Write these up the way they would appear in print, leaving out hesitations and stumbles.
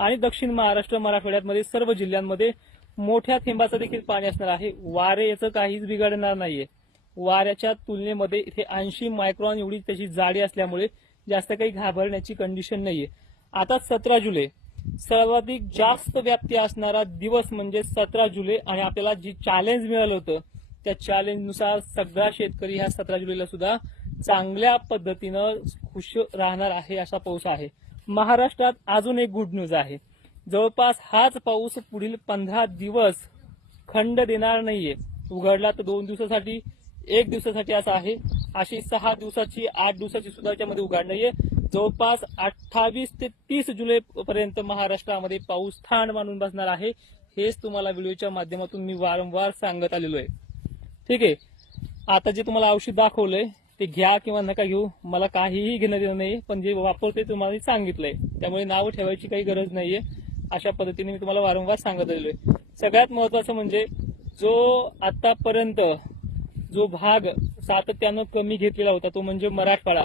आणि दक्षिण महाराष्ट्र मराठवाड्यामध्ये सर्व जिल्ह्यांमध्ये मोठ्या थेंबाचं देखील पाणी असणार आहे। वारे याचं काहीच बिघडणार नाहीये। वाऱ्याच्या तुलनेमध्ये इथे 80 मायक्रॉन एवढी त्याची जाडी असल्यामुळे जास्त काही घाबरण्याची कंडिशन नाहीये। आता 17 जुलै सर्वाधिक जास्त व्याप्ती असणारा दिवस म्हणजे 17 जुलै आणि आपल्याला जी चॅलेंज मिळालं होतं त्या चॅलेंजनुसार सगळा शेतकरी ह्या 17 जुलैला सुद्धा चांगल्या पद्धतीनं खुश राहणार आहे असा पाऊस आहे। महाराष्ट्रात अजून एक गुड न्यूज आहे, जवळपास हाच पाऊस पुढील 15 दिवस खंड देणार नाहीये। उघडला तर 2 दिवसासाठी 1 दिवसासाठी असा आहे, अशी 6 दिवसाची 8 दिवसाची सुद्धा त्यामध्ये उघाड नाहीये। जवळपास 28 ते 30 जुलै पर्यंत महाराष्ट्रामध्ये पाऊस थांड मानून बसणार आहे। हेच तुम्हाला व्हिडिओच्या माध्यमातून मी वारंवार सांगत आलेलो आहे। ठीक आहे, आता जे तुम्हाला औषध दाखवलंय ते घ्या किंवा नका घेऊ, मला काहीही घेणं देणं नाही, पण जे वापरते तुम्हाला सांगितलंय त्यामुळे नाव ठेवायची काही गरज नाहीये। अशा पद्धतीने मी तुम्हाला वारंवार सांगत आलेलो आहे। सगळ्यात महत्वाचं म्हणजे जो आतापर्यंत जो भाग सातत्यानं कमी घेतलेला होता तो म्हणजे मराठवाडा,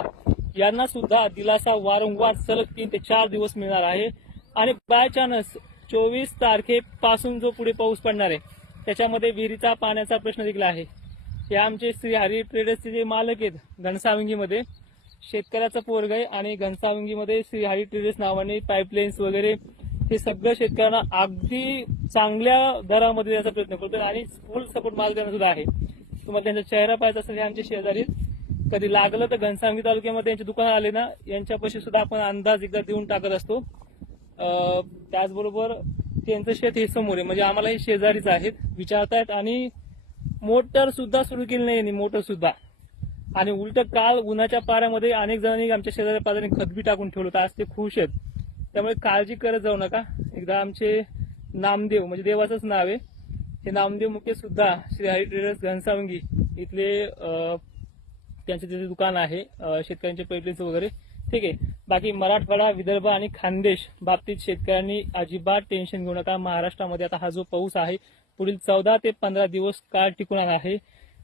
यांना सुद्धा दिलासा वारंवार सलग 3 ते 4 दिवस मिळणार आहे। आणि बाय चान्स 24 तारखेपासून जो पुढे पाऊस पडणार आहे त्याच्यामध्ये विहिरीचा पाण्याचा प्रश्न देखील आहे। हे आमचे श्री हरी ट्रेडर्सचे जे मालक आहेत घनसावंगीमध्ये, शेतकऱ्याचं पोरग आहे आणि घनसावंगीमध्ये श्री हरी ट्रेडर्स नावाने पाईपलाईन्स वगैरे हे सगळं शेतकऱ्यांना अगदी चांगल्या दरामध्ये द्यायचा प्रयत्न करतो आणि फुल सपोर्ट माल देणं सुद्धा आहे। तुम्हाला त्यांचा चेहरा पाहायचा असेल, हे आमचे शेजारी, कधी लागलं तर घनसावंगी तालुक्यामध्ये यांचे दुकान आले ना यांच्यापाशी सुद्धा आपण अंदाज एकदा देऊन टाकत असतो। त्याचबरोबर त्यांचं शेत हे समोर आहे, म्हणजे आम्हाला हे शेजारीच आहेत, विचारतायत। आणि मोटर सुद्धा सुरू केली नाही, मोटर सुद्धा, आणि उलट काल उन्हाच्या पाऱ्यामध्ये अनेक जणांनी आमच्या शेजारी पाजारी खतबी टाकून ठेवलं होतं, आज ते खुश आहेत। त्यामुळे काळजी करत जाऊ नका। एकदा आमचे नामदेव, म्हणजे देवाचंच नाव आहे, हे नामदेव मुके सुद्धा श्री हरी ट्रेडर्स घनसावंगी इथले त्यांचे तिथे दुकान आहे शेतकऱ्यांचे पैपलाईन्स वगैरे। ठीक आहे, बाकी मराठवाडा, विदर्भ आणि खानदेश बाबतीत शेतकऱ्यांनी अजिबात टेन्शन घेऊ नका। महाराष्ट्रामध्ये आता हा जो पाऊस आहे पुढील 14 ते 15 दिवस काळ टिकणार आहे।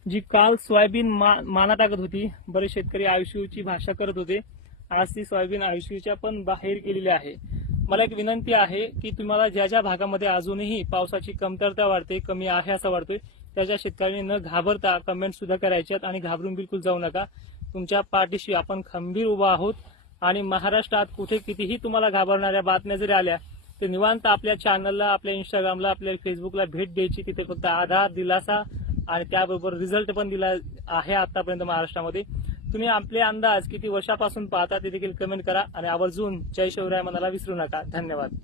जी काल सोयाबीन माना टाकत होती, बरेच शेतकरी आयुष्याची भाषा करत होते, आज ती सोयाबीन आयुष्याच्या पण बाहेर गेलेली आहे। मला एक विनंती आहे की तुम्हाला ज्या ज्या भागामध्ये अजूनही पावसाची कमतरता वाटते, कमी आहे असं वाटतोय, त्याच्या शेतकऱ्यांनी न घाबरता कमेंट सुद्धा करायच्यात आणि घाबरून बिलकुल जाऊ नका। तुमच्या पाठीशी आपण खंबीर उभा आहोत आणि महाराष्ट्रात कुठे कितीही तुम्हाला घाबरणाऱ्या बातम्या जरी आल्या तर निवांत आपल्या चॅनलला, आपल्या इंस्टाग्रामला, आपल्या फेसबुकला भेट द्यायची। तिथे फक्त आधार, दिलासा आणि त्याबरोबर रिझल्ट पण दिला आहे आतापर्यंत महाराष्ट्रामध्ये। तुम्ही आपले अंदाज किती वर्षापासून पाहता ते देखील कमेंट करा आणि आवर्जून जय शिवराय म्हणायला विसरू नका। धन्यवाद।